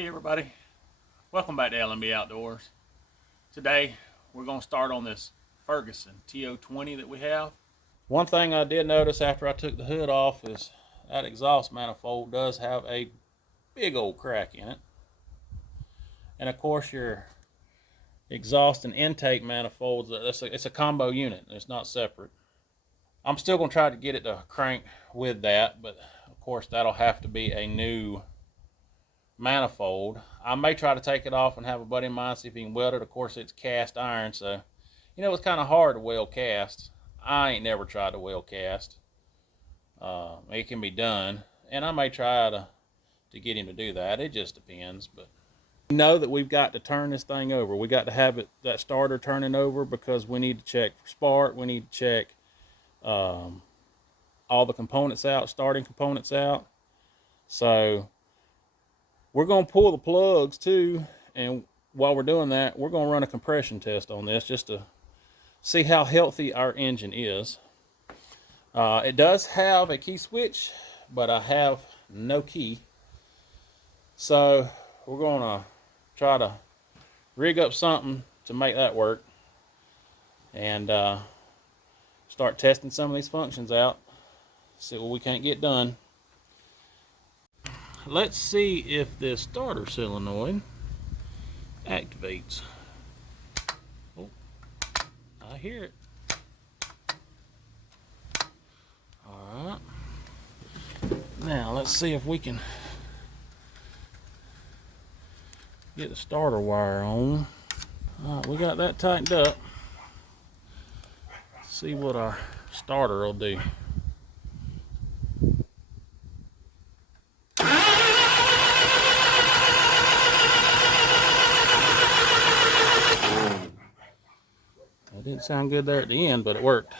Hey everybody, welcome back to L&B Outdoors. Today we're going to start on this Ferguson TO 20 that we have. One thing I did notice after I took the hood off is that exhaust manifold does have a big old crack in it. And of course your exhaust and intake manifolds, it's a combo unit, it's not separate. I'm still going to try to get it to crank with that, but of course that'll have to be a new manifold. I may try to take it off and have a buddy of mine see if he can weld it. Of course it's cast iron, so you know it's kind of hard to weld cast. I ain't never tried to weld cast. It can be done, and I may try to get him to do that. It just depends. But we know that we've got to turn this thing over. We got to have that starter turning over because we need to check for spark. We need to check all the components out, starting components out. So we're going to pull the plugs too, and while we're doing that, we're going to run a compression test on this just to see how healthy our engine is. It does have a key switch, but I have no key. So we're going to try to rig up something to make that work and start testing some of these functions out, see what we can't get done. Let's see if this starter solenoid activates. Oh, I hear it. All right. Now let's see if we can get the starter wire on. All right, we got that tightened up. Let's see what our starter will do. It didn't sound good there at the end, but it worked.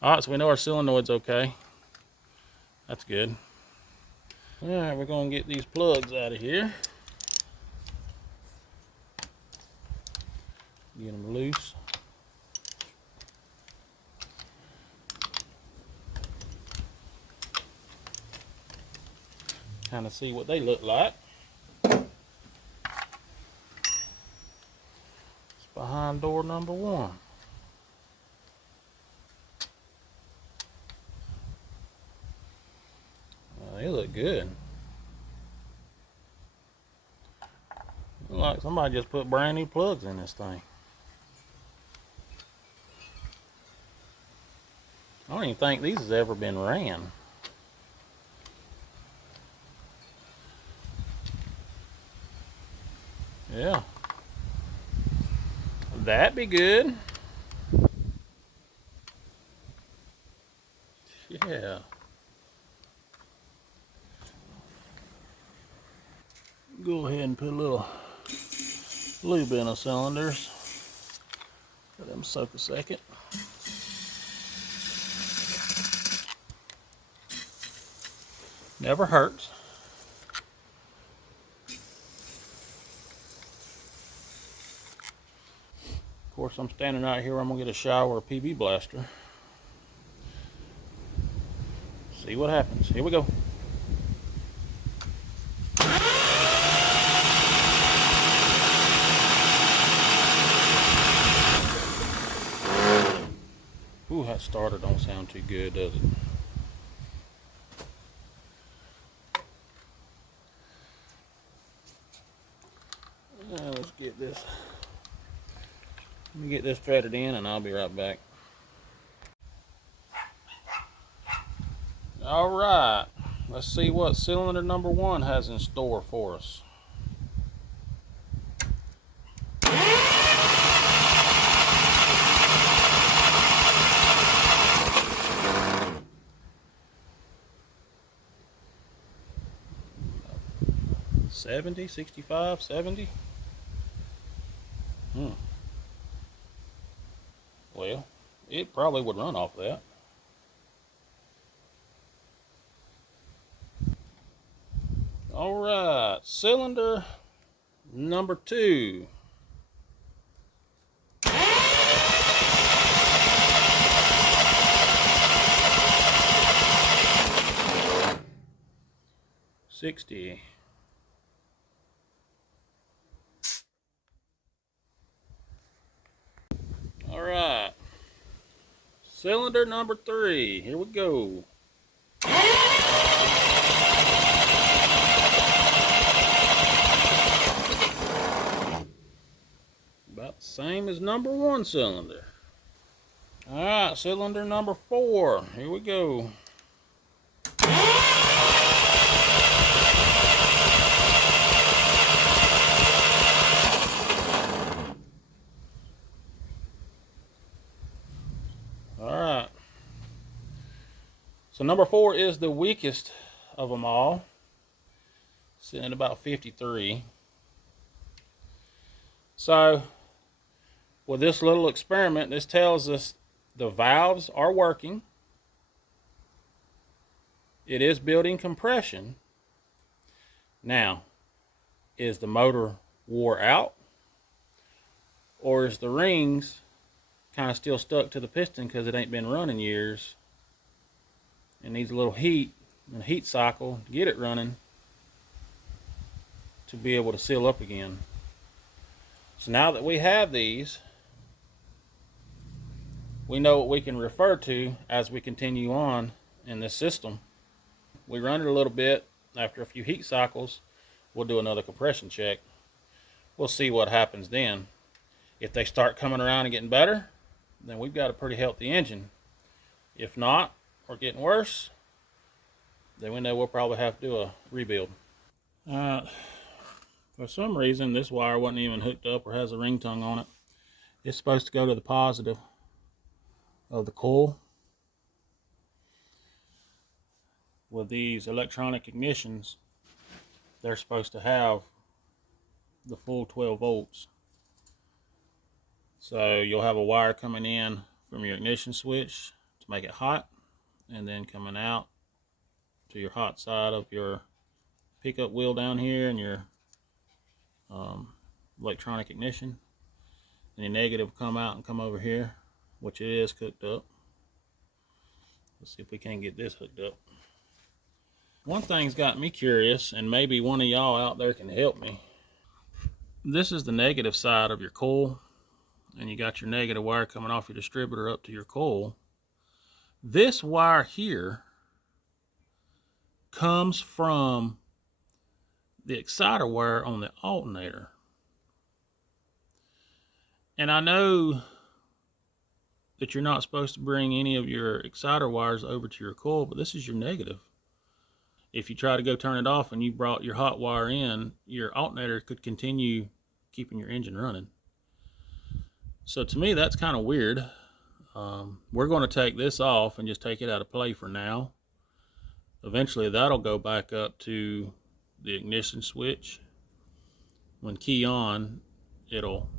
Alright, so we know our solenoid's okay. That's good. Alright, we're going to get these plugs out of here. Get them loose. Kind of see what they look like. Behind door number 1. They look good. Look like somebody just put brand new plugs in this thing. I don't even think these has ever been ran. Yeah. That'd be good. Yeah. Go ahead and put a little lube in the cylinders. Let them soak a second. Never hurts. Of course, I'm standing out here. I'm gonna get a shower of PB blaster. See what happens. Here we go. Ooh, that starter don't sound too good, does it? Let's get this. Let me get this threaded in and I'll be right back. Alright, let's see what cylinder number 1 has in store for us. $70, $65, $70? Well, it probably would run off that. Alright, cylinder number 2. $60. Cylinder number 3. Here we go. About the same as number 1 cylinder. Alright, cylinder number 4. Here we go. Alright. So number 4 is the weakest of them all. Sitting at about 53. So with this little experiment, this tells us the valves are working. It is building compression. Now, is the motor wore out? Or is the rings kind of still stuck to the piston because it ain't been running years? It needs a little heat and a heat cycle to get it running to be able to seal up again. So now that we have these, we know what we can refer to as we continue on in this system. We run it a little bit. After a few heat cycles, we'll do another compression check. We'll see what happens then. If they start coming around and getting better, then we've got a pretty healthy engine. If not, or getting worse, then we know we'll probably have to do a rebuild. For some reason, this wire wasn't even hooked up or has a ring tongue on it. It's supposed to go to the positive of the coil. With these electronic ignitions, they're supposed to have the full 12 volts. So you'll have a wire coming in from your ignition switch to make it hot, and then coming out to your hot side of your pickup wheel down here and your electronic ignition. And your negative will come out and come over here, which it is hooked up. Let's see if we can get this hooked up. One thing's got me curious, and maybe one of y'all out there can help me. This is the negative side of your coil, and you got your negative wire coming off your distributor up to your coil. This wire here comes from the exciter wire on the alternator. And I know that you're not supposed to bring any of your exciter wires over to your coil, but this is your negative. If you try to go turn it off and you brought your hot wire in, your alternator could continue keeping your engine running. So to me, that's kind of weird. We're going to take this off and just take it out of play for now. Eventually that'll go back up to the ignition switch. When key on, it'll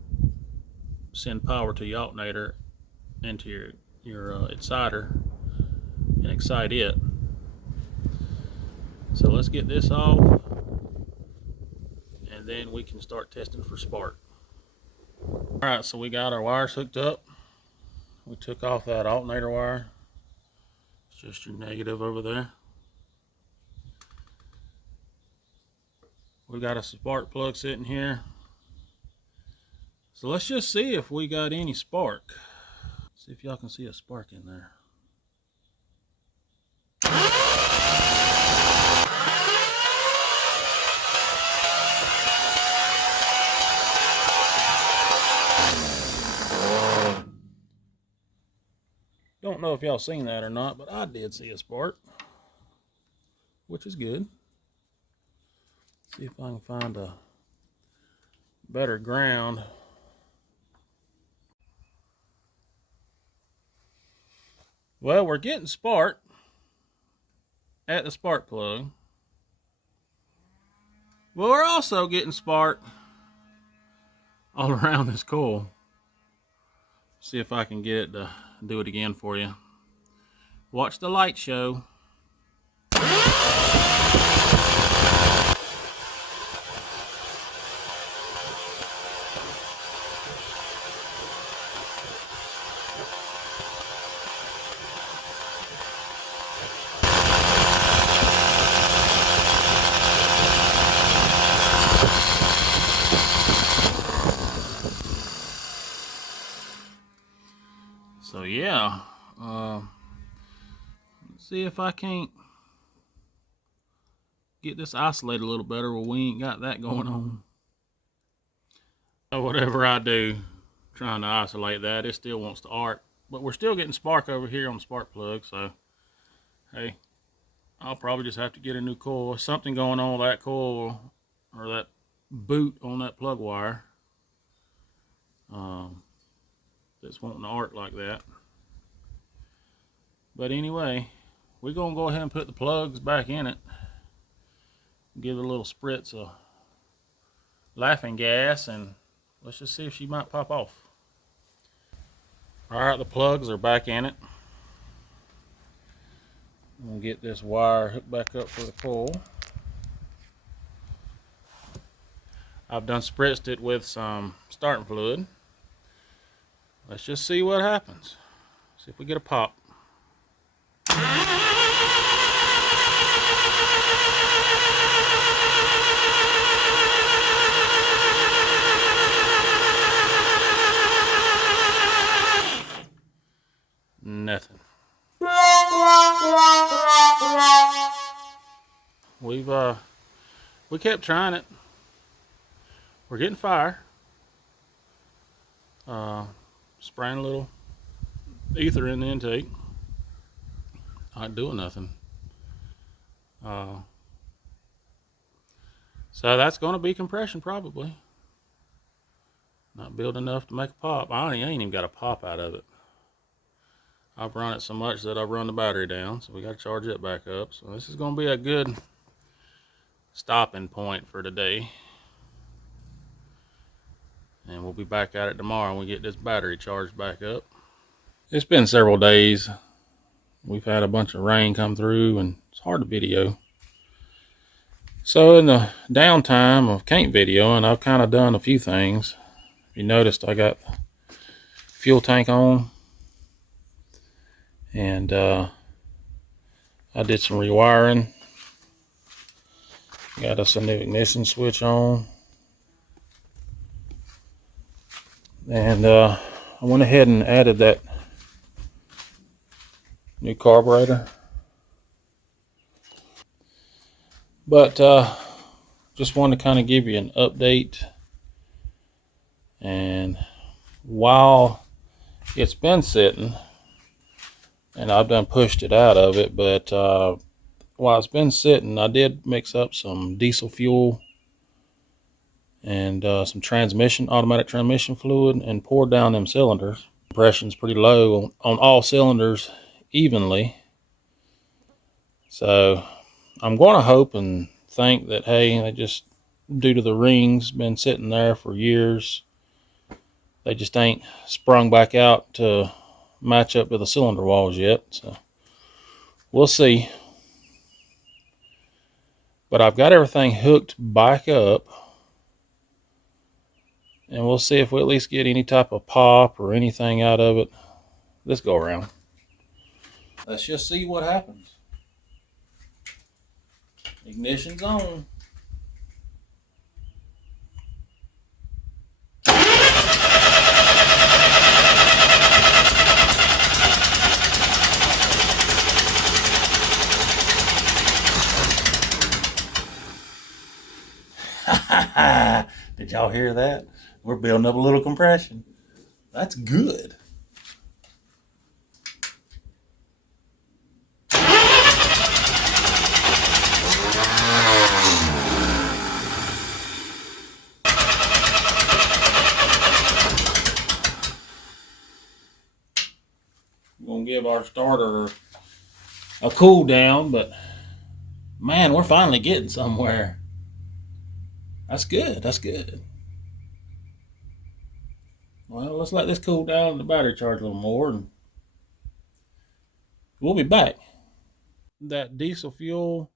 send power to the alternator into your exciter and excite it. So let's get this off, and then we can start testing for spark. Alright, so we got our wires hooked up. We took off that alternator wire. It's just your negative over there. We got a spark plug sitting here. So let's just see if we got any spark. See if y'all can see a spark in there. Don't know if y'all seen that or not, but I did see a spark, which is good. See if I can find a better ground. Well, we're getting spark at the spark plug. Well, we're also getting spark all around this coil. See if I can get it to do it again for you. Watch the light show. So yeah, See if I can't get this isolated a little better. Well, we ain't got that going on. So whatever I do, trying to isolate that, it still wants to arc. But we're still getting spark over here on the spark plug, so hey, I'll probably just have to get a new coil. Something going on with that coil or that boot on that plug wire that's wanting to arc like that. But anyway, we're going to go ahead and put the plugs back in it. Give it a little spritz of laughing gas, and let's just see if she might pop off. All right, the plugs are back in it. I'm going to get this wire hooked back up for the coil. I've done spritzed it with some starting fluid. Let's just see what happens. See if we get a pop. Nothing. We kept trying it. We're getting fire. Spraying a little ether in the intake. Not doing nothing. So that's going to be compression probably. Not built enough to make a pop. I ain't even got a pop out of it. I've run it so much that I've run the battery down, so we got to charge it back up. So this is going to be a good stopping point for today. And we'll be back at it tomorrow when we get this battery charged back up. It's been several days. We've had a bunch of rain come through and it's hard to video. So in the downtime of can't video, and I've kind of done a few things. You noticed I got the fuel tank on, and I did some rewiring. Got us a new ignition switch on, and I went ahead and added that new carburetor. But just wanted to kind of give you an update. And while it's been sitting, and I've done pushed it out of it, but while it's been sitting, I did mix up some diesel fuel and some automatic transmission fluid, and poured down them cylinders. Compression's pretty low on all cylinders evenly. So I'm going to hope and think that, hey, they just, due to the rings been sitting there for years, they just ain't sprung back out to match up to the cylinder walls yet. So we'll see. But I've got everything hooked back up, and we'll see if we at least get any type of pop or anything out of it this go around. Let's just see what happens. Ignition's on. Did y'all hear that? We're building up a little compression. That's good. We're going to give our starter a cool down, but man, we're finally getting somewhere. That's good. That's good. Well, let's let this cool down and the battery charge a little more, and we'll be back. That diesel fuel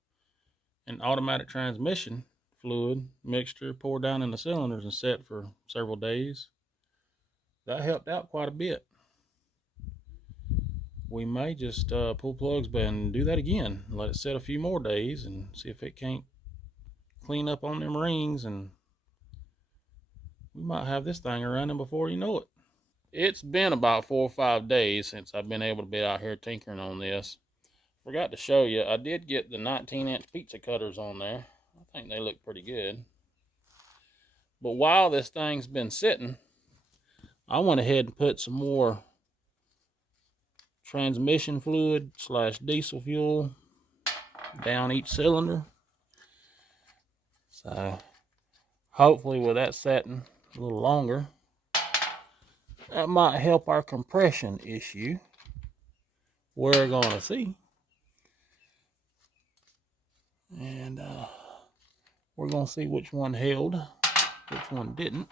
and automatic transmission fluid mixture poured down in the cylinders and set for several days. That helped out quite a bit. We may just pull plugs back and do that again. Let it set a few more days and see if it can't clean up on them rings, and we might have this thing running before you know it. It's been about 4 or 5 days since I've been able to be out here tinkering on this. Forgot to show you, I did get the 19-inch pizza cutters on there. I think they look pretty good. But while this thing's been sitting, I went ahead and put some more transmission fluid / diesel fuel down each cylinder. So hopefully with that setting a little longer, that might help our compression issue. We're going to see. And we're going to see which one held, which one didn't.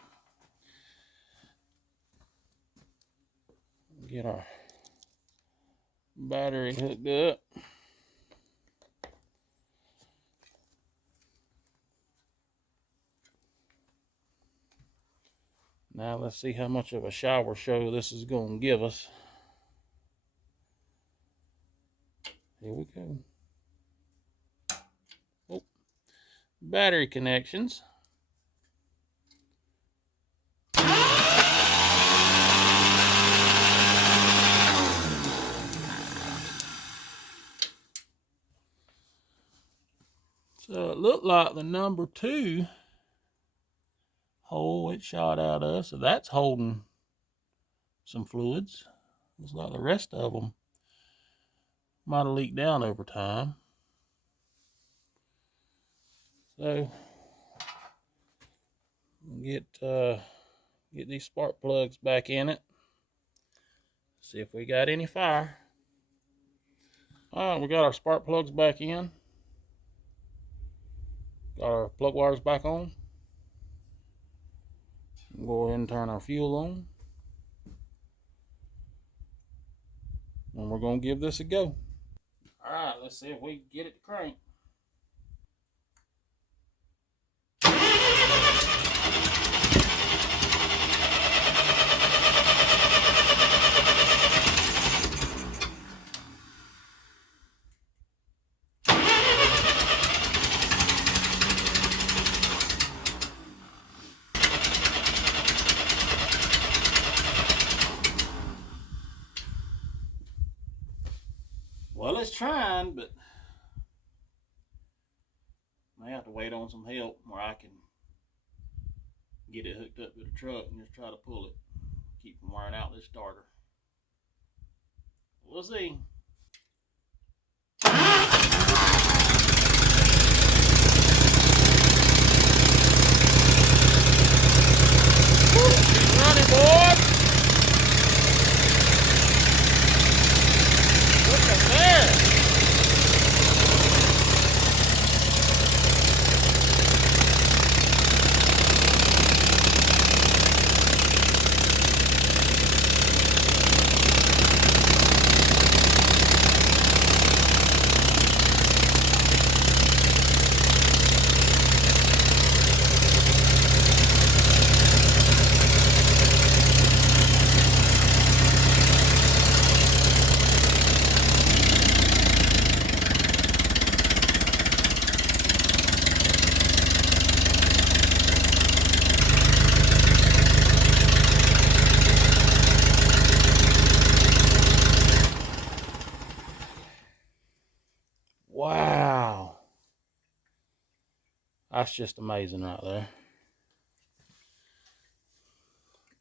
Get our battery hooked up. Now let's see how much of a shower show this is going to give us. Here we go. Oh, battery connections. So it looked like the number 2 hole it shot out of, so that's holding some fluids. Looks like the rest of them might have leaked down over time. So get these spark plugs back in it. See if we got any fire. All right, we got our spark plugs back in. Got our plug wires back on. Go ahead and turn our fuel on. And we're going to give this a go. All right, let's see if we can get it to crank. Well, it's trying, but I have to wait on some help where I can get it hooked up to the truck and just try to pull it. Keep from wearing out this starter. We'll see. Keep running, boys. Look at that. Wow. That's just amazing right there.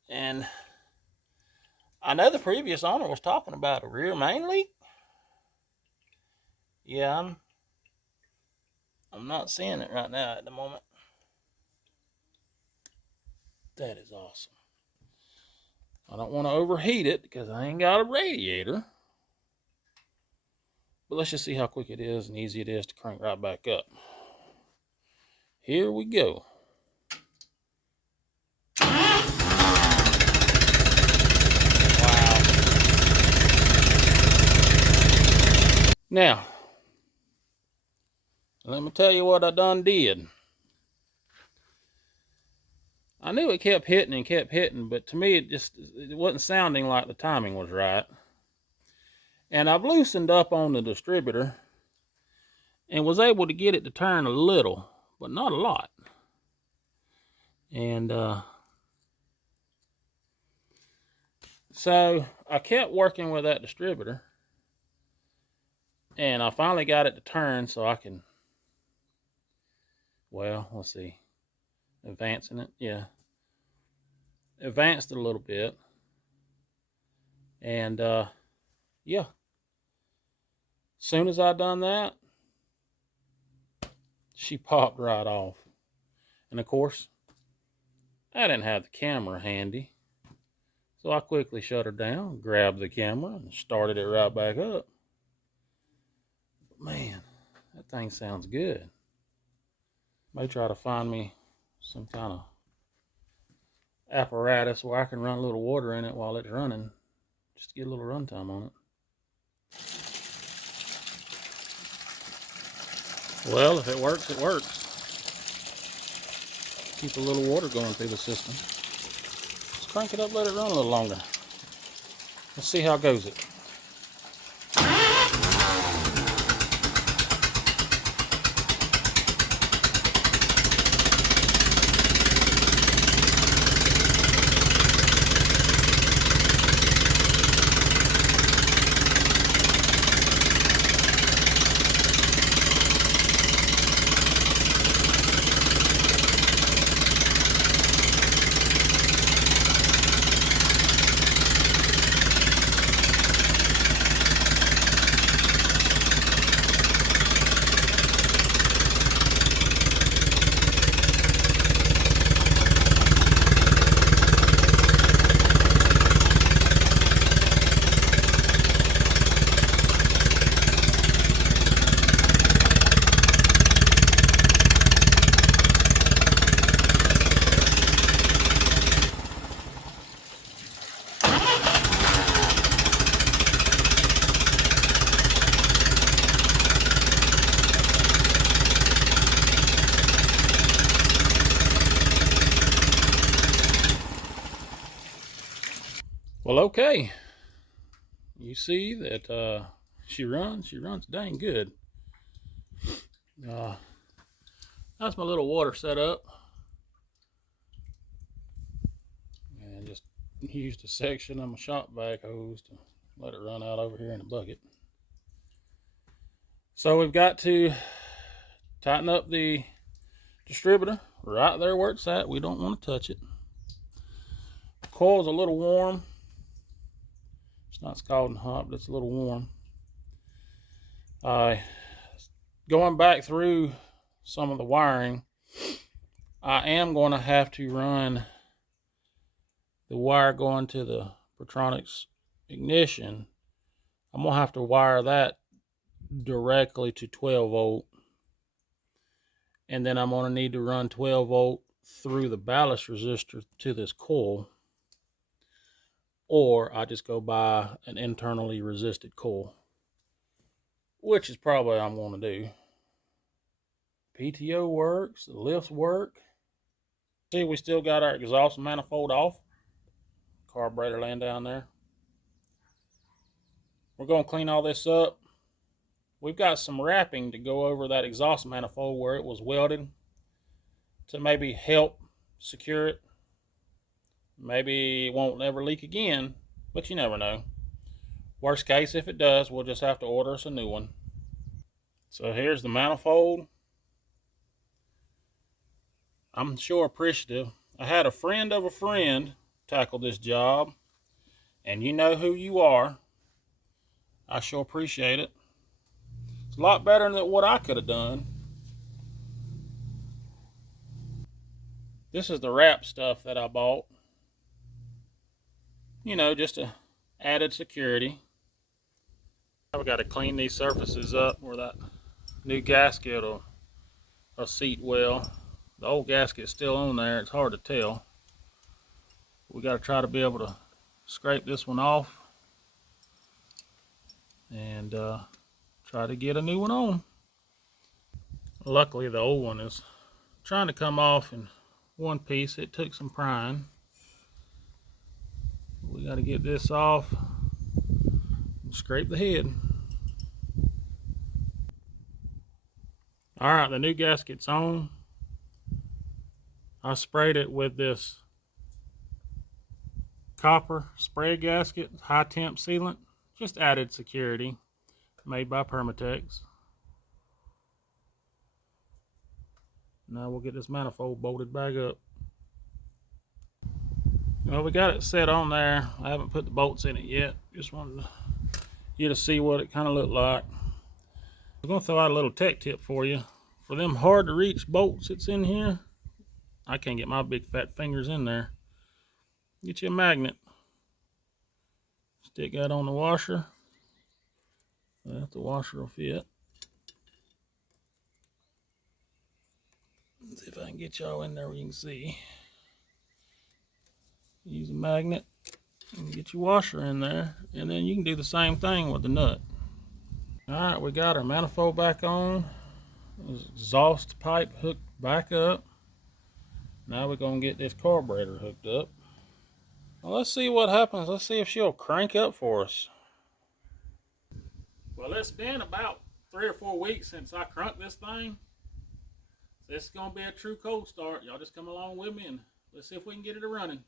And I know the previous owner was talking about a rear main leak. Yeah, I'm not seeing it right now at the moment. That is awesome. I don't want to overheat it because I ain't got a radiator. But let's just see how quick it is and easy it is to crank right back up. Here we go. Wow. Now, let me tell you what I done did. I knew it kept hitting and kept hitting, but to me it wasn't sounding like the timing was right. And I've loosened up on the distributor and was able to get it to turn a little, but not a lot. And so I kept working with that distributor, And I finally got it to turn so I can, well, let's see, advancing it, yeah. Advanced it a little bit. And yeah, soon as I done that, she popped right off. And of course, I didn't have the camera handy. So I quickly shut her down, grabbed the camera, and started it right back up. But man, that thing sounds good. May try to find me some kind of apparatus where I can run a little water in it while it's running, just to get a little runtime on it. Well, if it works, it works. Keep a little water going through the system. Just crank it up, let it run a little longer. Let's see how it goes. Well, okay. You see that she runs dang good. That's my little water setup. And just used a section of my shop vac hose to let it run out over here in a bucket. So we've got to tighten up the distributor right there where it's at. We don't want to touch it. The coil's a little warm. It's not scalding hot, but it's a little warm. Going back through some of the wiring, I am going to have to run the wire going to the Pertronix ignition. I'm going to have to wire that directly to 12 volt. And then I'm going to need to run 12 volt through the ballast resistor to this coil. Or I just go buy an internally resisted coil, which is probably what I'm going to do. PTO works, the lifts work. See, we still got our exhaust manifold off. Carburetor laying down there. We're going to clean all this up. We've got some wrapping to go over that exhaust manifold where it was welded to maybe help secure it. Maybe it won't never leak again, but you never know. Worst case, if it does, we'll just have to order us a new one. So here's the manifold. I'm sure appreciative. I had a friend of a friend tackle this job, and you know who you are. I sure appreciate it. It's a lot better than what I could have done. This is the wrap stuff that I bought. You know, just a added security. I've got to clean these surfaces up where that new gasket will seat well. The old gasket's still on there. It's hard to tell. We got to try to be able to scrape this one off and try to get a new one on. Luckily, the old one is trying to come off in one piece. It took some prying. We got to get this off and scrape the head. All right, the new gasket's on. I sprayed it with this copper spray gasket, high temp sealant, just added security. made by Permatex. Now we'll get this manifold bolted back up. Well, we got it set on there. I haven't put the bolts in it yet. Just wanted you to see what it kind of looked like. I'm going to throw out a little tech tip for you. For them hard to reach bolts that's in here, I can't get my big fat fingers in there. Get you a magnet. Stick that on the washer. The washer will fit. Let's see if I can get y'all in there where you can see. Use a magnet and get your washer in there, and then you can do the same thing with the nut. Alright, we got our manifold back on. Exhaust pipe hooked back up. Now we're going to get this carburetor hooked up. Well, let's see what happens. Let's see if she'll crank up for us. Well, it's been about 3 or 4 weeks since I crunked this thing. This is going to be a true cold start. Y'all just come along with me and let's see if we can get it running.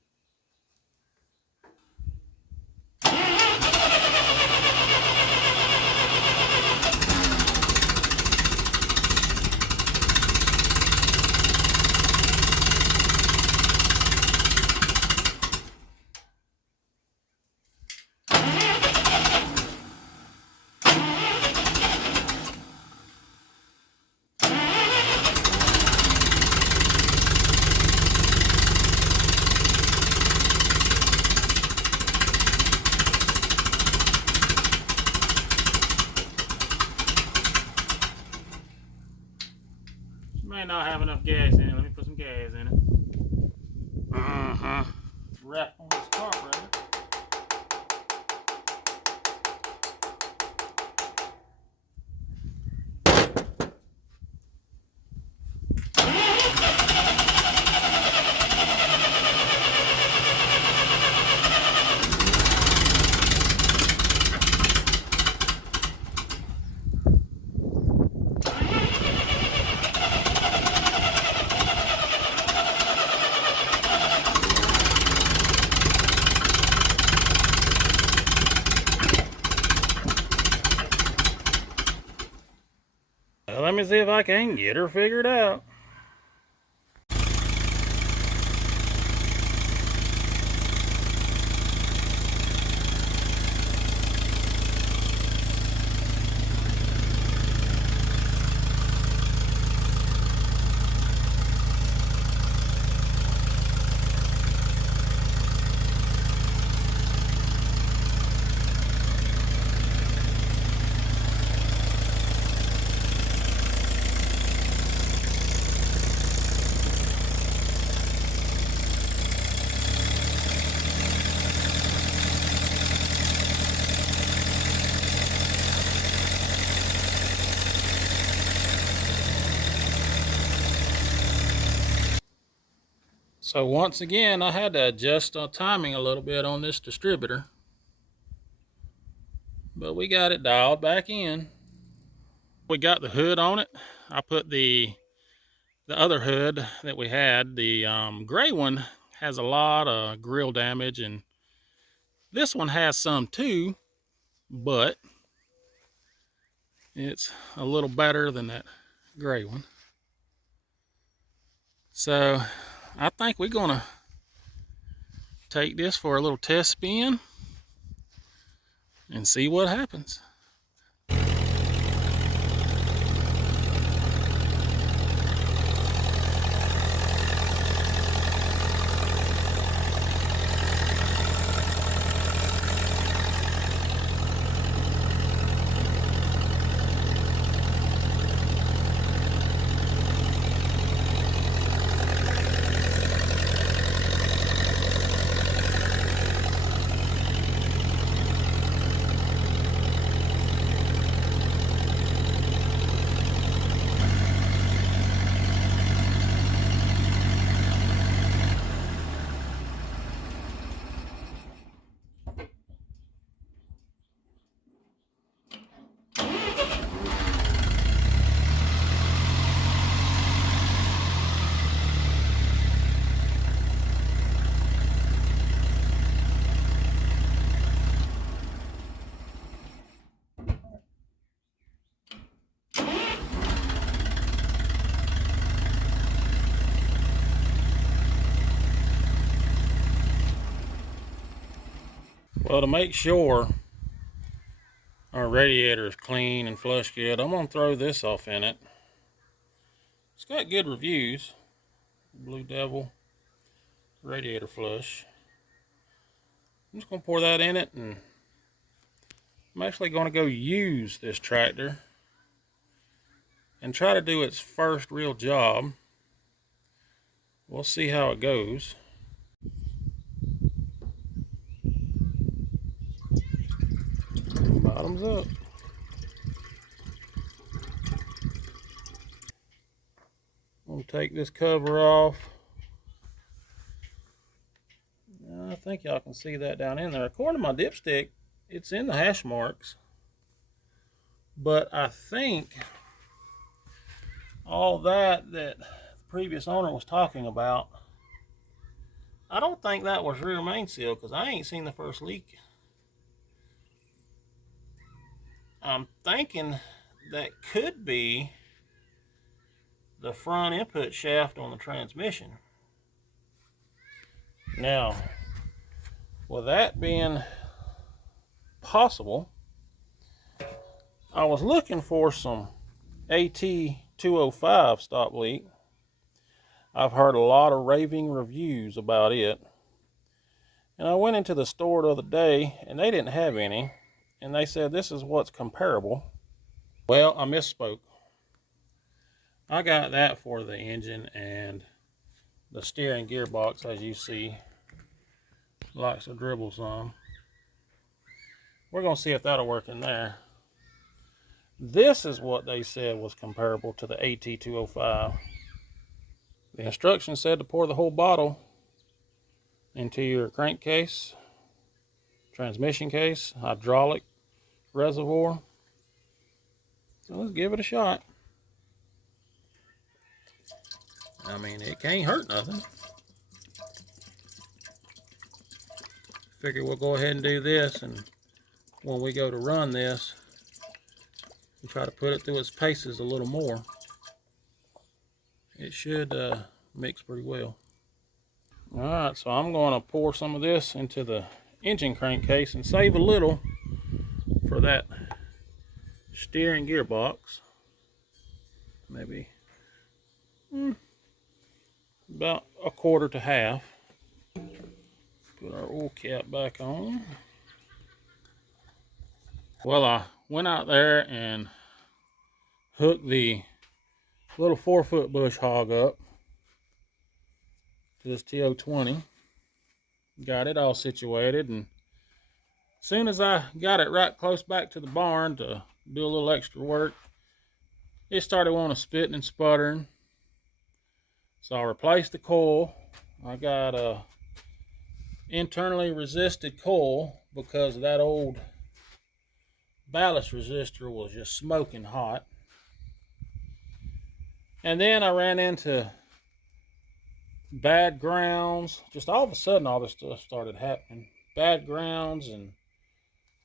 May not have enough gas in it. Let me put some gas in it. Wrap on this carburetor. Let me see if I can get her figured out. So once again, I had to adjust our timing a little bit on this distributor, but we got it dialed back in. We got the hood on it. I put the other hood that we had, the gray one, has a lot of grill damage, and this one has some too, but it's a little better than that gray one. So I think we're gonna take this for a little test spin and see what happens. Well, to make sure our radiator is clean and flush good, I'm going to throw this off in it. It's got good reviews. Blue Devil radiator flush. I'm just going to pour that in it, and I'm actually going to go use this tractor and try to do its first real job. We'll see how it goes. Bottoms up. I'm going to take this cover off. I think y'all can see that down in there. According to my dipstick, it's in the hash marks. But I think all that the previous owner was talking about, I don't think that was rear main seal, because I ain't seen the first leak. I'm thinking that could be the front input shaft on the transmission. Now, with that being possible, I was looking for some AT205 stop leak. I've heard a lot of raving reviews about it. And I went into the store the other day and they didn't have any. And they said this is what's comparable. Well, I misspoke. I got that for the engine, and the steering gearbox, as you see, likes to dribble some. We're going to see if that'll work in there. This is what they said was comparable to the AT205. The instructions said to pour the whole bottle into your crankcase, transmission case, hydraulic reservoir. So let's give it a shot. I mean, it can't hurt nothing. Figure we'll go ahead and do this, and when we go to run this, we try to put it through its paces a little more. It should mix pretty well. Alright, so I'm going to pour some of this into the engine crankcase and save a little for that steering gearbox. Maybe about a quarter to half. Put our oil cap back on. Well, I went out there and hooked the little 4-foot bush hog up to this TO20. Got it all situated, and as soon as I got it right close back to the barn to do a little extra work, it started wanting to spitting and sputtering. So I replaced the coil. I got a internally resisted coil because that old ballast resistor was just smoking hot. And then I ran into bad grounds. Just all of a sudden, all this stuff started happening. Bad grounds and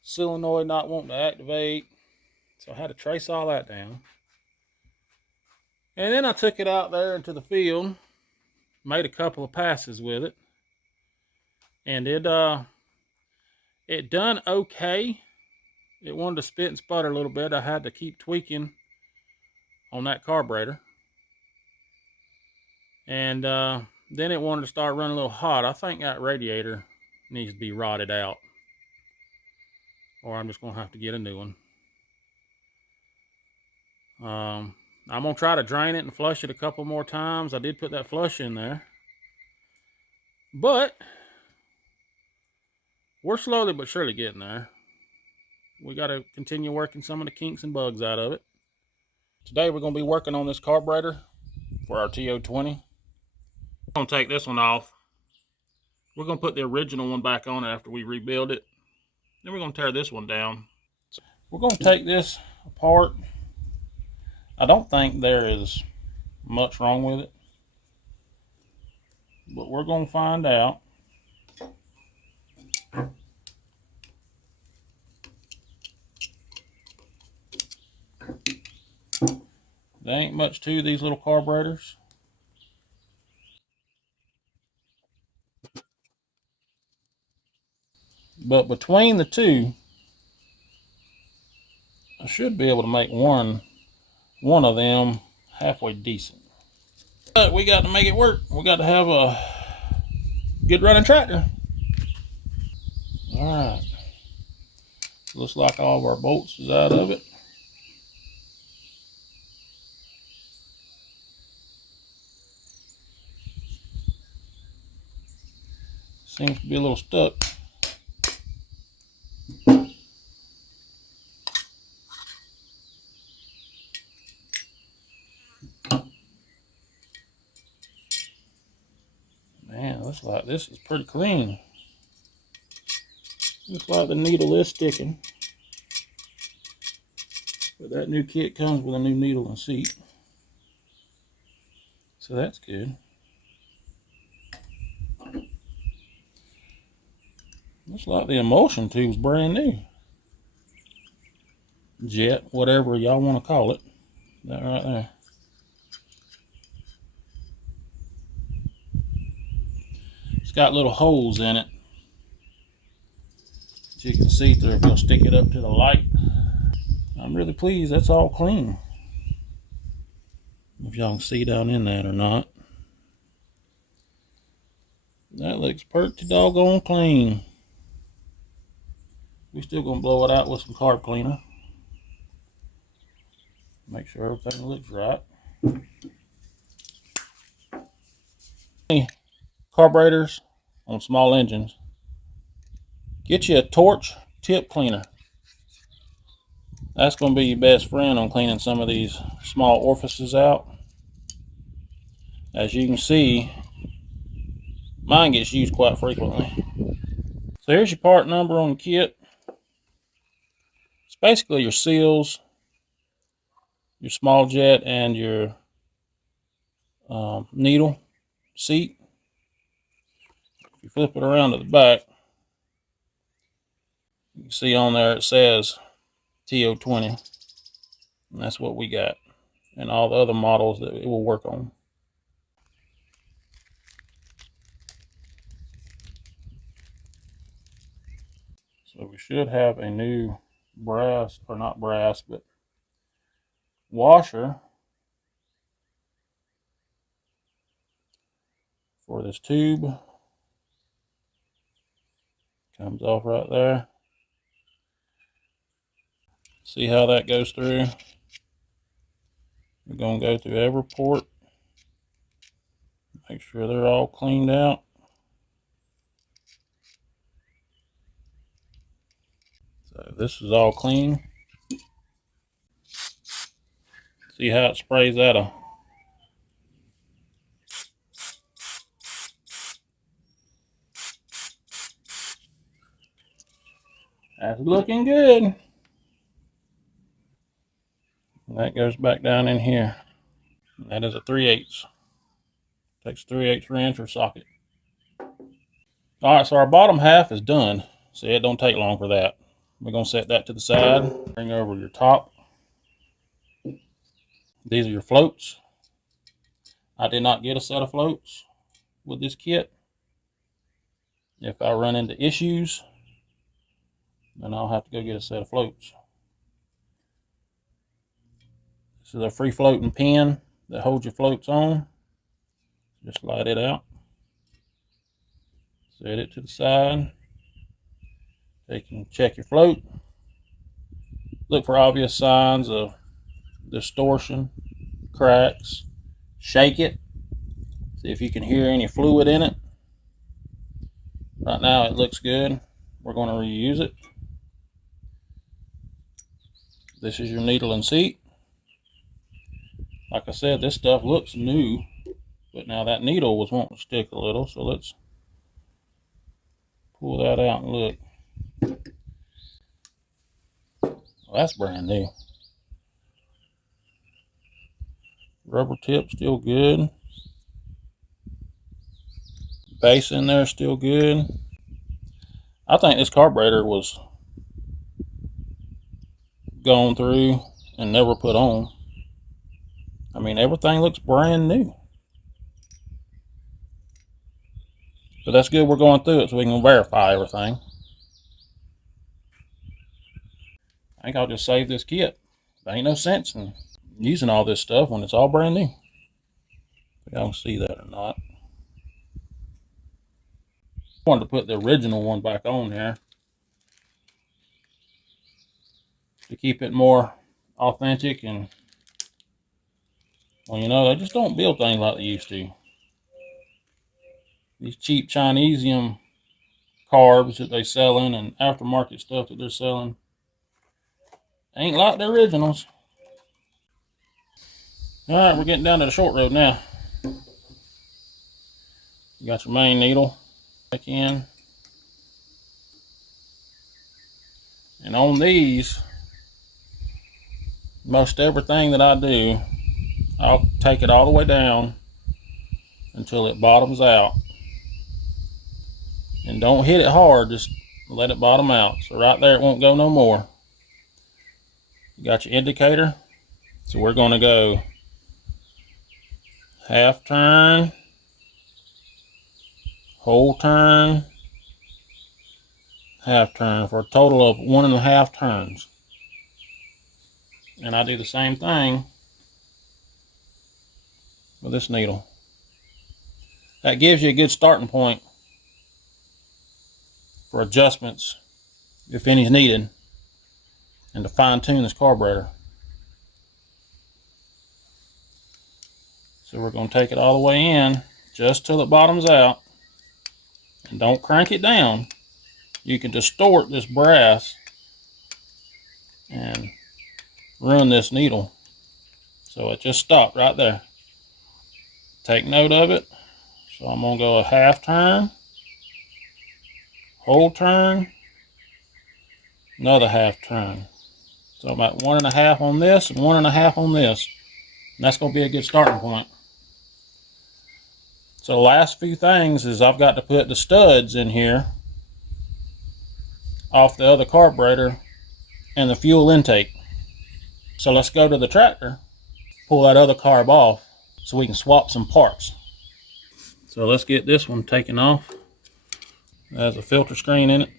solenoid not wanting to activate. So I had to trace all that down. And then I took it out there into the field, made a couple of passes with it, and it done okay. It wanted to spit and sputter a little bit. I had to keep tweaking on that carburetor. And then it wanted to start running a little hot. I think that radiator needs to be rotted out, or I'm just going to have to get a new one. I'm going to try to drain it and flush it a couple more times. I did put that flush in there. But we're slowly but surely getting there. We got to continue working some of the kinks and bugs out of it. Today we're going to be working on this carburetor for our TO20. I'm going to take this one off. We're going to put the original one back on after we rebuild it. Then we're going to tear this one down. We're going to take this apart. I don't think there is much wrong with it, but we're going to find out. There ain't much to these little carburetors. But between the two, I should be able to make one of them halfway decent. But we got to make it work. We got to have a good running tractor. All right. Looks like all of our bolts is out of it. Seems to be a little stuck. Man, looks like this is pretty clean. Looks like the needle is sticking. But that new kit comes with a new needle and seat. So that's good. Looks like the emulsion tube's brand new. Jet, whatever y'all want to call it. That right there. It's got little holes in it that you can see through if you'll stick it up to the light. I'm really pleased that's all clean. If y'all can see down in that or not. That looks pretty doggone clean. We're still going to blow it out with some carb cleaner. Make sure everything looks right. Carburetors on small engines. Get you a torch tip cleaner. That's going to be your best friend on cleaning some of these small orifices out. As you can see, mine gets used quite frequently. So here's your part number on the kit. It's basically your seals, your small jet, and your needle seat. If you flip it around to the back, you can see on there it says TO20. And that's what we got. And all the other models that it will work on. So we should have a new brass, or not brass, but washer for this tube. Comes off right there. See how that goes through? We're going to go through every port. Make sure they're all cleaned out. So this is all clean. See how it sprays out. That's looking good. And that goes back down in here. And that is a 3/8. Takes a 3/8 wrench or socket. Alright, so our bottom half is done. See, it don't take long for that. We're going to set that to the side. Bring over your top. These are your floats. I did not get a set of floats with this kit. If I run into issues, then I'll have to go get a set of floats. This is a free floating pin that holds your floats on. Just slide it out. Set it to the side. Take and check your float. Look for obvious signs of distortion, cracks. Shake it. See if you can hear any fluid in it. Right now it looks good. We're going to reuse it. This is your needle and seat. Like I said, this stuff looks new, but now that needle was wanting to stick a little, so let's pull that out and look. Well, that's brand new. Rubber tip still good. Base in there still good. I think this carburetor was gone through and never put on. I mean, everything looks brand new. But that's good we're going through it so we can verify everything. think I'll just save this kit. There ain't no sense in using all this stuff when it's all brand new. Y'all can see that or not. I wanted to put the original one back on here to keep it more authentic, and well, you know, they just don't build things like they used to. These cheap Chinesium carbs that they selling and aftermarket stuff that they're selling ain't like the originals. All right, we're getting down to the short road now. You got your main needle back in, and on these, most everything that I do, I'll take it all the way down until it bottoms out, and don't hit it hard, just let it bottom out. So right there, it won't go no more. You got your indicator, so we're going to go half turn, whole turn, half turn, for a total of 1.5 turns. And I do the same thing with this needle. That gives you a good starting point for adjustments, if any is needed, and to fine tune this carburetor. So we're going to take it all the way in just till it bottoms out, and don't crank it down. You can distort this brass and ruin this needle. So it just stopped right there. Take note of it. So I'm going to go a half turn, whole turn, another half turn. So about 1.5 on this and 1.5 on this. And that's going to be a good starting point. So the last few things is I've got to put the studs in here off the other carburetor and the fuel intake. So let's go to the tractor, pull that other carb off so we can swap some parts. So let's get this one taken off. It has a filter screen in it.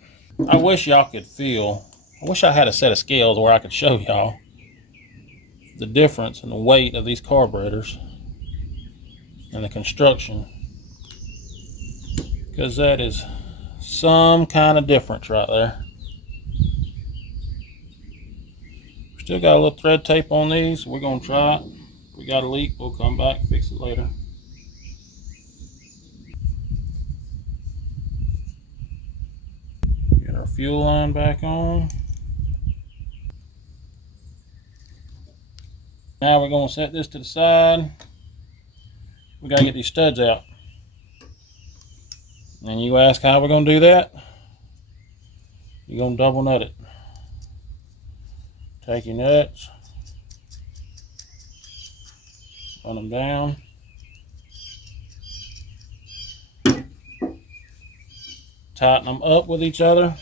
I wish y'all could feel, I wish I had a set of scales where I could show y'all the difference in the weight of these carburetors and the construction, because that is some kind of difference right there. Still got a little thread tape on these, so we're going to try it. If we got a leak, we'll come back and fix it later. Get our fuel line back on. Now we're going to set this to the side. We got to get these studs out. And you ask how we're going to do that? You're going to double nut it. Take your nuts, run them down, tighten them up with each other.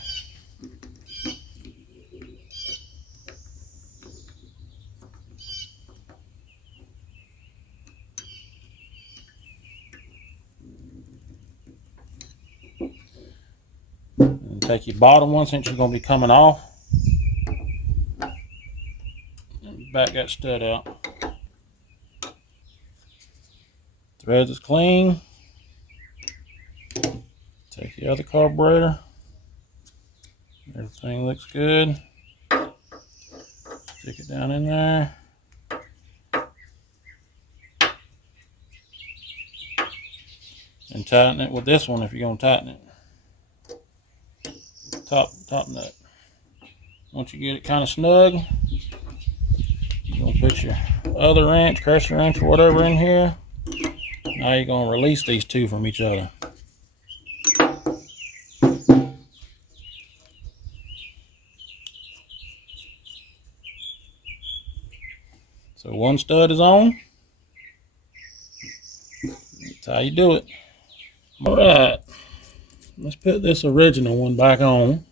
And take your bottom one, since you're going to be coming off. Back that stud out. Threads is clean. Take the other carburetor. Everything looks good. Stick it down in there. And tighten it with this one if you're going to tighten it. Top nut. Once you get it kind of snug, you're going to put your other wrench, pressure wrench, or whatever in here. Now you're going to release these two from each other. So one stud is on. That's how you do it. All right, let's put this original one back on.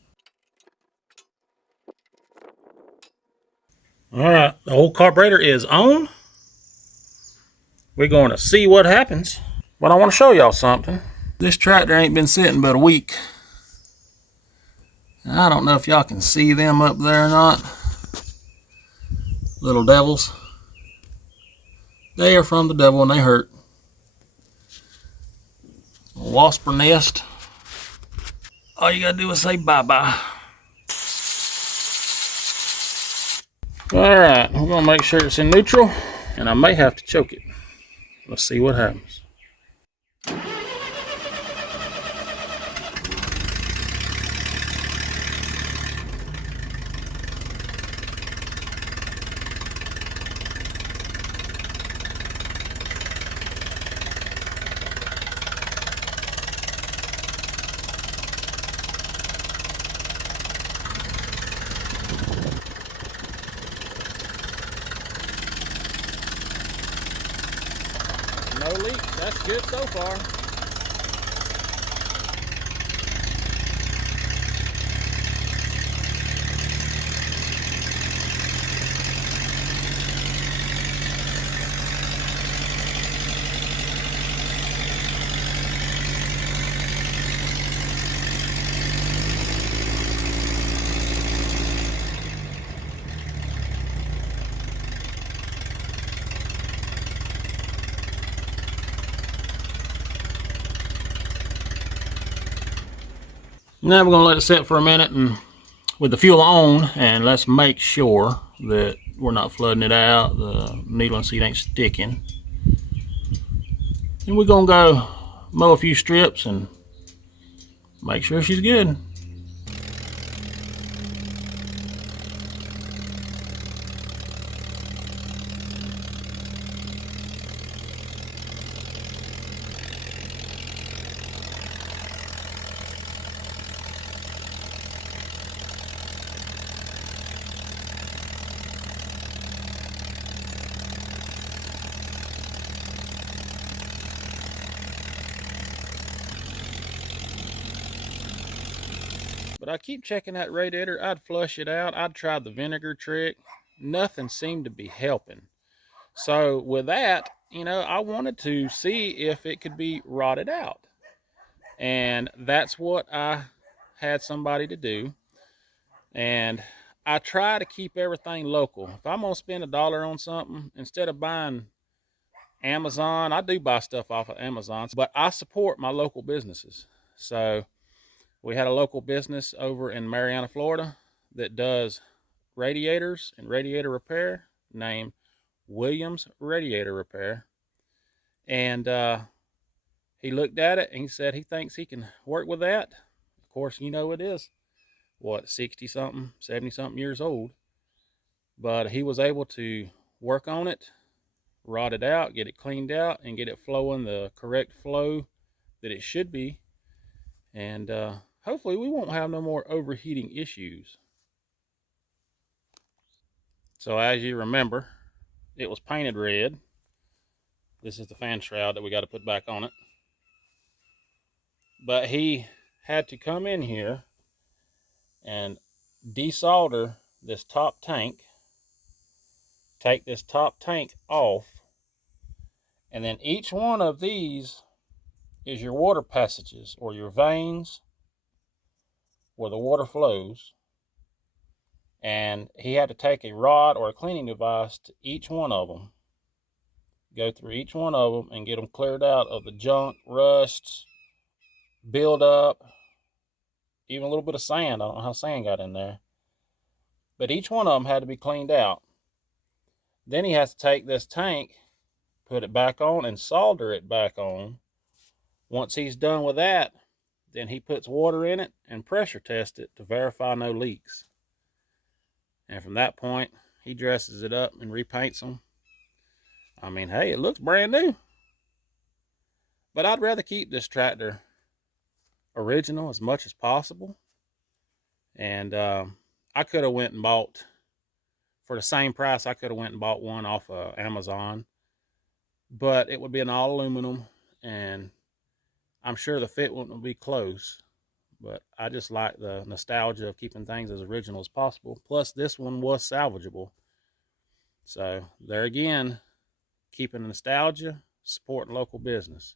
All right, the old carburetor is on. We're going to see what happens. But I want to show y'all something. This tractor ain't been sitting but a week. I don't know if y'all can see them up there or not. Little devils. They are from the devil and they hurt. A wasp nest. All you gotta do is say bye-bye. Alright, we're gonna make sure it's in neutral, and I may have to choke it. Let's see what happens. No leak. That's good so far. Now we're going to let it sit for a minute and with the fuel on, and let's make sure that we're not flooding it out, the needle and seat ain't sticking. And we're going to go mow a few strips and make sure she's good. But I keep checking that radiator. I'd flush it out. I'd try the vinegar trick. Nothing seemed to be helping. So with that, you know, I wanted to see if it could be rotted out. And that's what I had somebody to do. And I try to keep everything local. If I'm going to spend $1 on something, instead of buying Amazon, I do buy stuff off of Amazon, but I support my local businesses. So we had a local business over in Marianna, Florida that does radiators and radiator repair named Williams Radiator Repair. And he looked at it and he said he thinks he can work with that. Of course, you know it is, what, 60-something, 70-something years old. But he was able to work on it, rot it out, get it cleaned out, and get it flowing the correct flow that it should be. And hopefully we won't have no more overheating issues. So as you remember, it was painted red. This is the fan shroud that we got to put back on it. But he had to come in here and desolder this top tank, take this top tank off, and then each one of these is your water passages or your veins where the water flows. And he had to take a rod or a cleaning device to each one of them, go through each one of them and get them cleared out of the junk, rusts, build up, even a little bit of sand. I don't know how sand got in there. But each one of them had to be cleaned out. Then he has to take this tank, put it back on, and solder it back on. Once he's done with that, then he puts water in it and pressure tests it to verify no leaks. And from that point, he dresses it up and repaints them. I mean, hey, it looks brand new. But I'd rather keep this tractor original as much as possible. And I could have went and bought, for the same price, I could have went and bought one off of Amazon. But it would be an all aluminum, and I'm sure the fit wouldn't be close. But I just like the nostalgia of keeping things as original as possible. Plus, this one was salvageable. So, there again, keeping the nostalgia, supporting local business.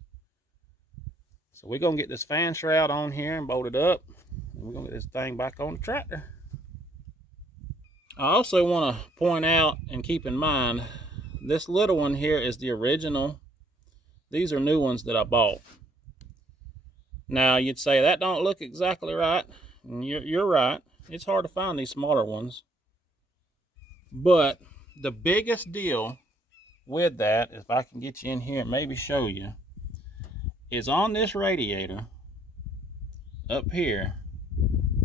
So, we're going to get this fan shroud on here and bolt it up. And we're going to get this thing back on the tractor. I also want to point out and keep in mind, this little one here is the original. These are new ones that I bought. Now you'd say that don't look exactly right, and you're right. It's hard to find these smaller ones. But the biggest deal with that, if I can get you in here and maybe show you, is on this radiator up here.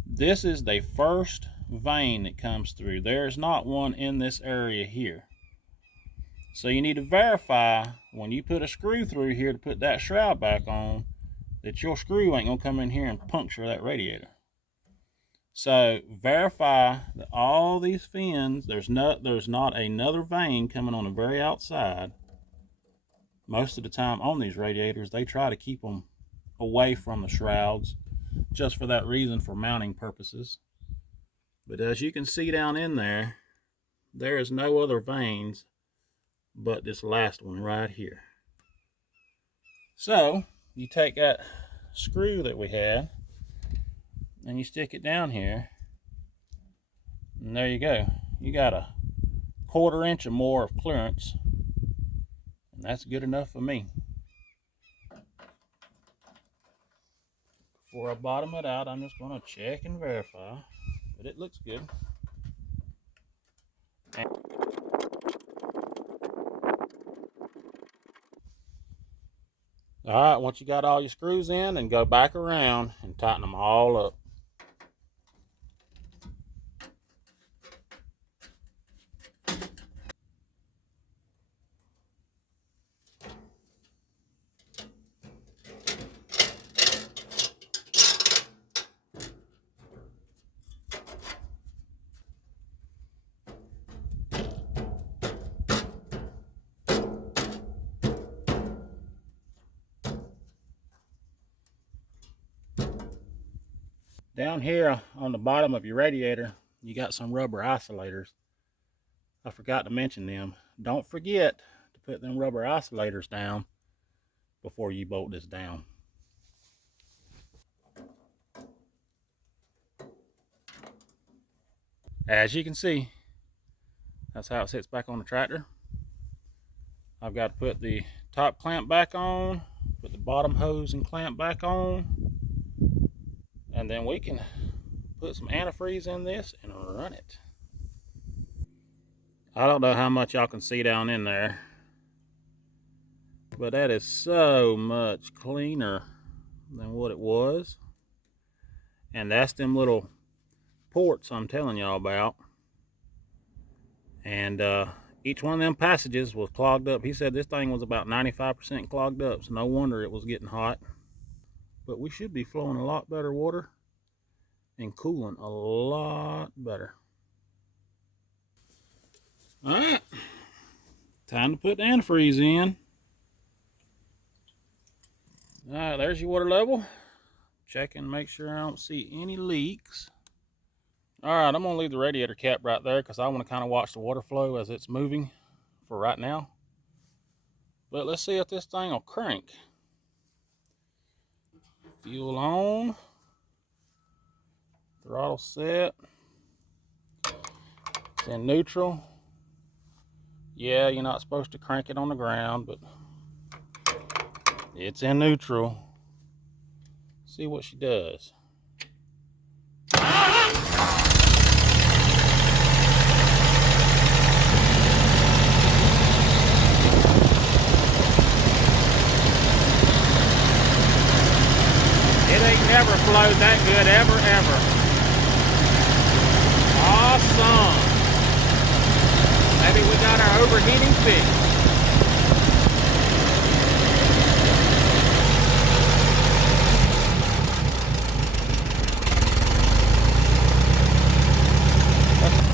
This is the first vein that comes through. There's not one in this area here. So you need to verify when you put a screw through here to put that shroud back on, that your screw ain't gonna come in here and puncture that radiator. So verify that all these fins, there's not another vein coming on the very outside. Most of the time on these radiators, they try to keep them away from the shrouds, just for that reason, for mounting purposes. But as you can see down in there, there is no other veins but this last one right here. So you take that screw that we had and you stick it down here, and there you go. You got a 1/4 inch or more of clearance, and that's good enough for me. Before I bottom it out, I'm just going to check and verify, but it looks good. All right, once you got all your screws in, then go back around and tighten them all up. Down here on the bottom of your radiator, you got some rubber isolators. I forgot to mention them. Don't forget to put them rubber isolators down before you bolt this down. As you can see, that's how it sits back on the tractor. I've got to put the top clamp back on, put the bottom hose and clamp back on, and then we can put some antifreeze in this and run it. I don't know how much y'all can see down in there, but that is so much cleaner than what it was. And that's them little ports I'm telling y'all about. And each one of them passages was clogged up. He said this thing was about 95% clogged up, so no wonder it was getting hot. But we should be flowing a lot better water and cooling a lot better. All right, time to put the antifreeze in. All right, there's your water level. Check and make sure I don't see any leaks. All right, I'm gonna leave the radiator cap right there because I want to kind of watch the water flow as it's moving for right now. But let's see if this thing will crank. Fuel on. Throttle set. It's in neutral. Yeah, you're not supposed to crank it on the ground, but it's in neutral. See what she does. It ain't never flowed that good, ever. Awesome. Maybe we got our overheating fixed.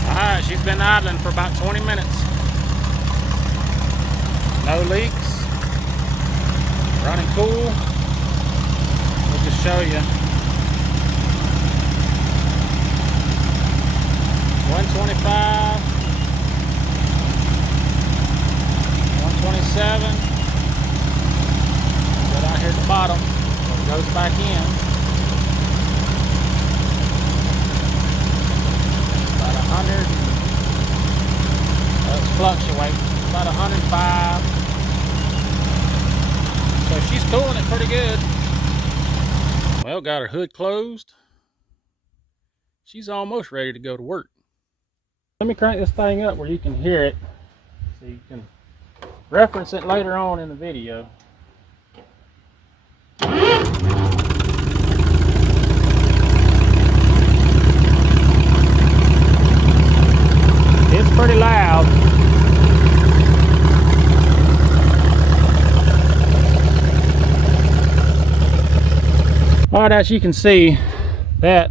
Alright, she's been idling for about 20 minutes. No leaks. Running cool. We'll just show you. 125. 127. Go down here at the bottom. It goes back in. About 100. fluctuating, about 105. So she's cooling it pretty good. Well, got her hood closed. She's almost ready to go to work. Let me crank this thing up where you can hear it, so you can reference it later on in the video. It's pretty loud. All right, as you can see, that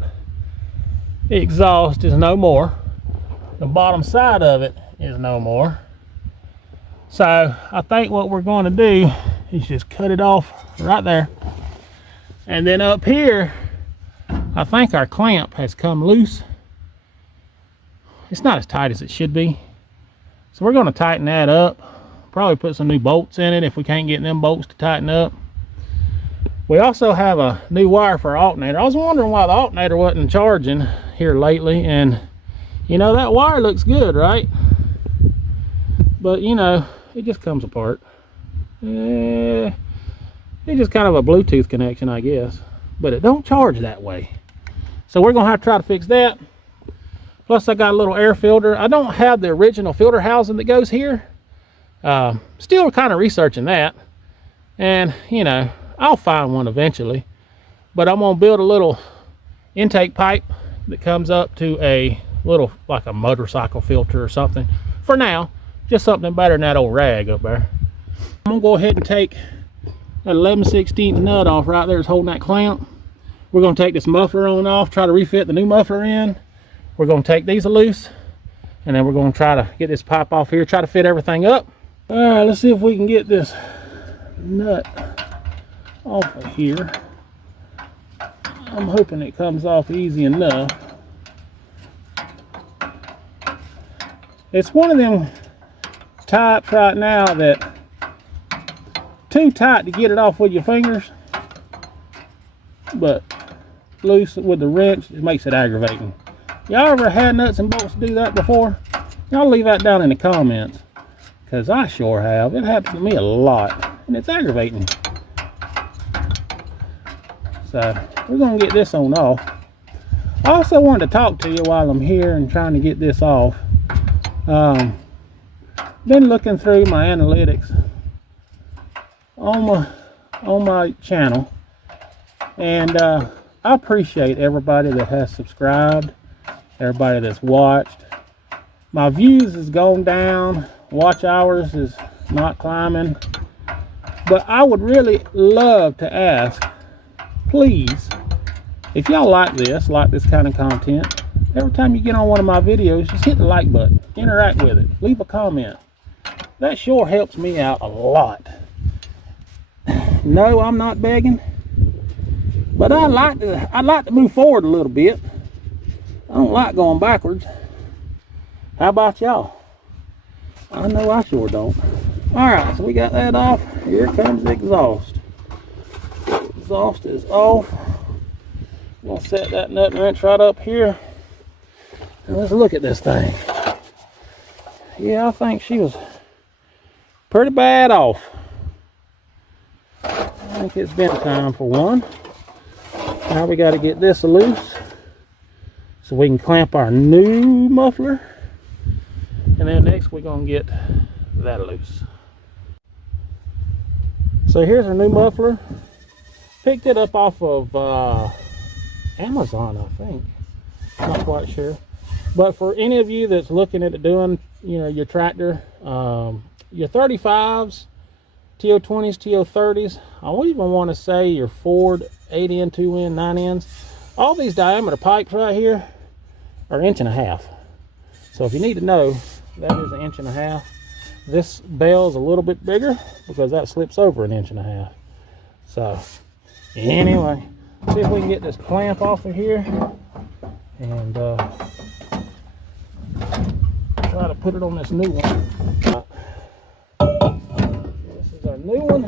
exhaust is no more. The bottom side of it is no more. So I think what we're going to do is just cut it off right there. And then up here, I think our clamp has come loose. It's not as tight as it should be. So we're going to tighten that up. Probably put some new bolts in it if we can't get them bolts to tighten up. We also have a new wire for our alternator. I was wondering why the alternator wasn't charging here lately, and you know, that wire looks good, right? But you know, it just comes apart. It's just kind of a Bluetooth connection, I guess, but it don't charge that way. So we're gonna have to try to fix that. Plus I got a little air filter. I don't have the original filter housing that goes here. Still kind of researching that, and you know, I'll find one eventually, but I'm gonna build a little intake pipe that comes up to a little, like a motorcycle filter or something. For now, just something better than that old rag up there. I'm gonna go ahead and take that 11/16 nut off right there that's holding that clamp. We're gonna take this muffler on off, try to refit the new muffler in. We're gonna take these loose, and then we're gonna try to get this pipe off here, try to fit everything up. All right, let's see if we can get this nut off of here. I'm hoping it comes off easy enough. It's one of them types right now that too tight to get it off with your fingers, but loose with the wrench, it makes it aggravating. Y'all ever had nuts and bolts do that before? Y'all leave that down in the comments, because I sure have. It happens to me a lot, and it's aggravating. So we're gonna get this on off. I also wanted to talk to you while I'm here and trying to get this off. Been looking through my analytics on my channel, and I appreciate everybody that has subscribed, everybody that's watched. My views has gone down, watch hours is not climbing, but I would really love to ask, please, if y'all like this kind of content, every time you get on one of my videos, just hit the like button, interact with it, leave a comment. That sure helps me out a lot. No, I'm not begging, but I like to move forward a little bit. I don't like going backwards. How about y'all? I know I sure don't. All right, so we got that off. Here comes the exhaust. Exhaust is off. I'm gonna set that nut and wrench right up here, and let's look at this thing. Yeah, I think she was pretty bad off. I think it's been time for one. Now we got to get this loose so we can clamp our new muffler, and then next we're gonna get that loose. So here's our new muffler. Picked it up off of Amazon, I think. Not quite sure. But for any of you that's looking at doing, you know, your tractor, your 35s, TO20s, TO30s, I won't even want to say your Ford 8N, 2N, 9Ns. All these diameter pipes right here are 1.5 inches. So if you need to know, that is 1.5 inches. This bell's a little bit bigger because that slips over 1.5 inches. So anyway, see if we can get this clamp off of here and try to put it on this new one. This is our new one.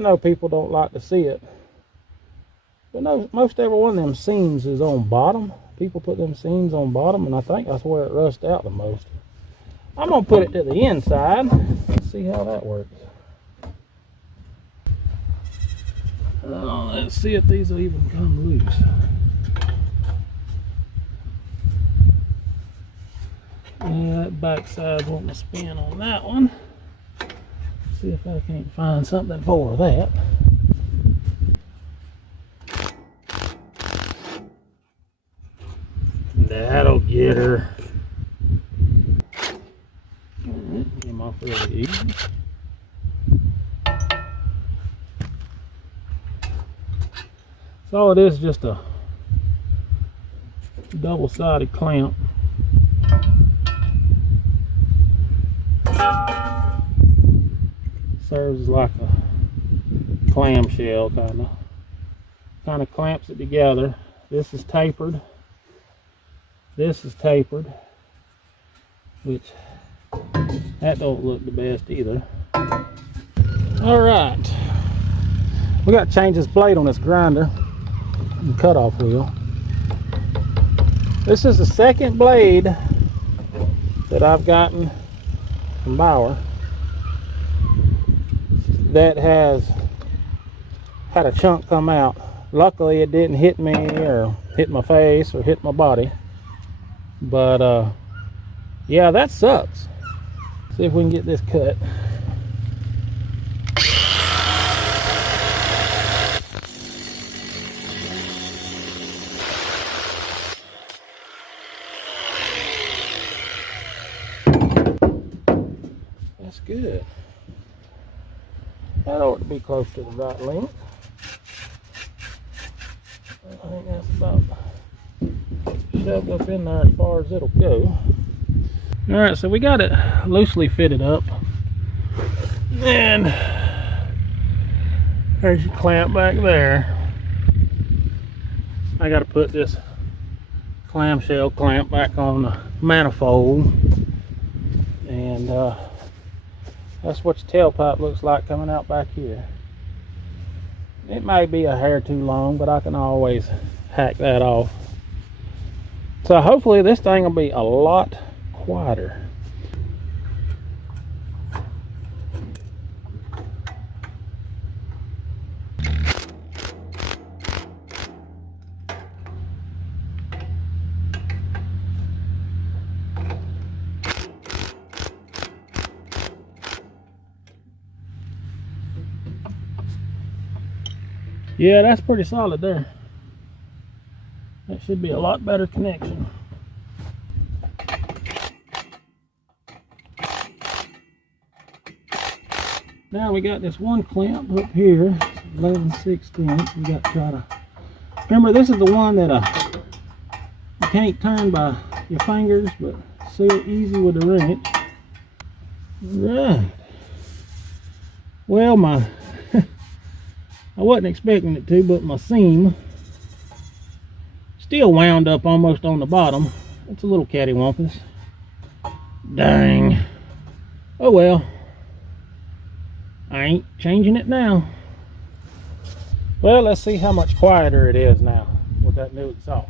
know people don't like to see it, but no, most every one of them seams is on bottom. People put them seams on bottom, and I think that's where it rusts out the most. I'm gonna put it to the inside. Let's see how that works. Let's see if these will even come loose. That backside wanting to spin on that one. See if I can't find something for that. That'll get her. Alright, came off really easy. So it is just a double-sided clamp. Serves like a clamshell kind of clamps it together. This is tapered. This is tapered, which that don't look the best either. All right, we got to change this blade on this grinder and cutoff wheel. This is the second blade that I've gotten from Bauer that has had a chunk come out. Luckily it didn't hit me or hit my face or hit my body, but yeah, that sucks. See if we can get this cut. That's good. That ought to be close to the right length. I think that's about shoved up in there as far as it'll go. Alright, so we got it loosely fitted up. And there's your clamp back there. I got to put this clamshell clamp back on the manifold. And that's what your tailpipe looks like coming out back here. It may be a hair too long, but I can always hack that off. So hopefully this thing will be a lot quieter. Yeah, that's pretty solid there. That should be a lot better connection. Now we got this one clamp up here, 11/16. We got to try to remember, this is the one that you can't turn by your fingers, but seal easy with the wrench. Right. Well, I wasn't expecting it to, but my seam still wound up almost on the bottom. It's a little cattywampus. Dang. Oh well. I ain't changing it now. Well, let's see how much quieter it is now with that new exhaust.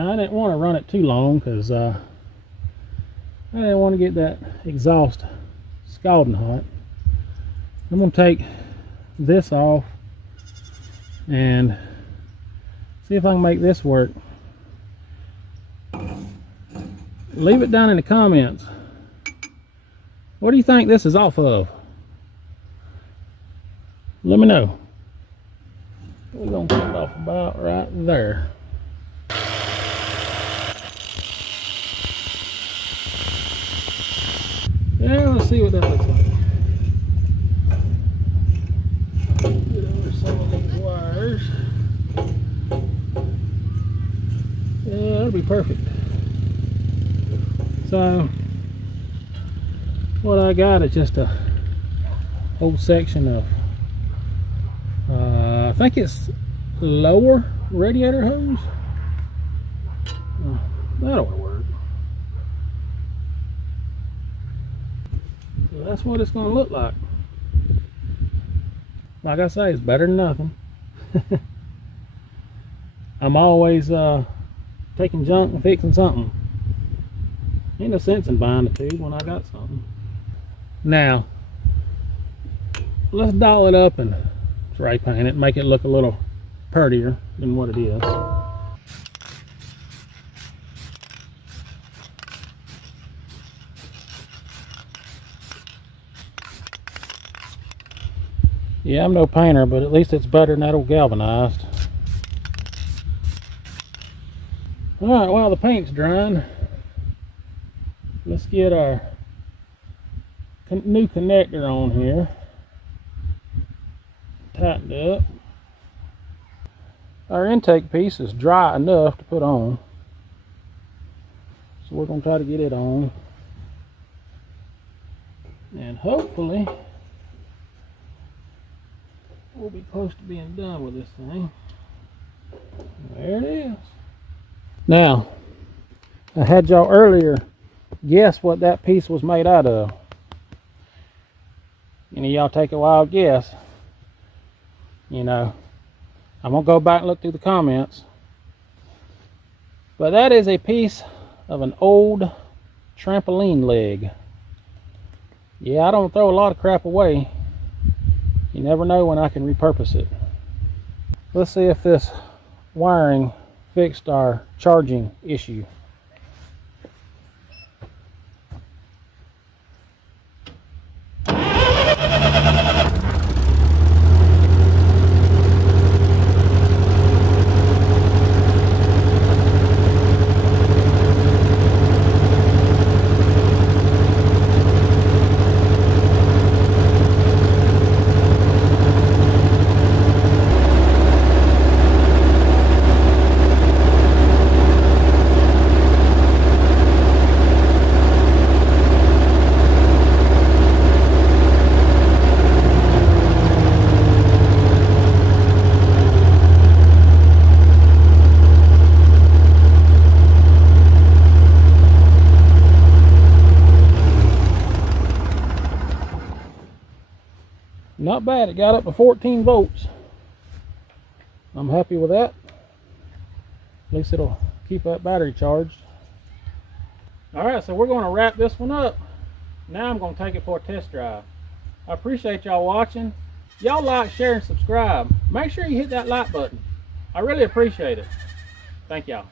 Now I didn't want to run it too long because I didn't want to get that exhaust scalding hot. I'm going to take this off and see if I can make this work. Leave it down in the comments. What do you think this is off of? Let me know. We're going to cut it off about right there. Yeah, let's see what that looks like. Get over some of these wires. Yeah, that'll be perfect. So, what I got is just a whole section of, I think it's lower radiator hose. That'll work. So that's what it's going to look like. Like I say, it's better than nothing. I'm always taking junk and fixing something. Ain't no sense in buying a tube when I got something. Now, let's doll it up and spray paint it, make it look a little prettier than what it is. Yeah, I'm no painter, but at least it's better than that old galvanized. Alright, while the paint's drying, let's get our new connector on here tightened up. Our intake piece is dry enough to put on, so we're going to try to get it on, and hopefully we'll be close to being done with this thing. There it is. Now, I had y'all earlier guess what that piece was made out of. Any of y'all take a wild guess? You know, I'm gonna go back and look through the comments, but that is a piece of an old trampoline leg. Yeah, I don't throw a lot of crap away. You never know when I can repurpose it. Let's see if this wiring fixed our charging issue. Not bad, it got up to 14 volts. I'm happy with that. At least it'll keep that battery charged. Alright, so we're going to wrap this one up. Now I'm going to take it for a test drive. I appreciate y'all watching. Y'all like, share, and subscribe. Make sure you hit that like button. I really appreciate it. Thank y'all.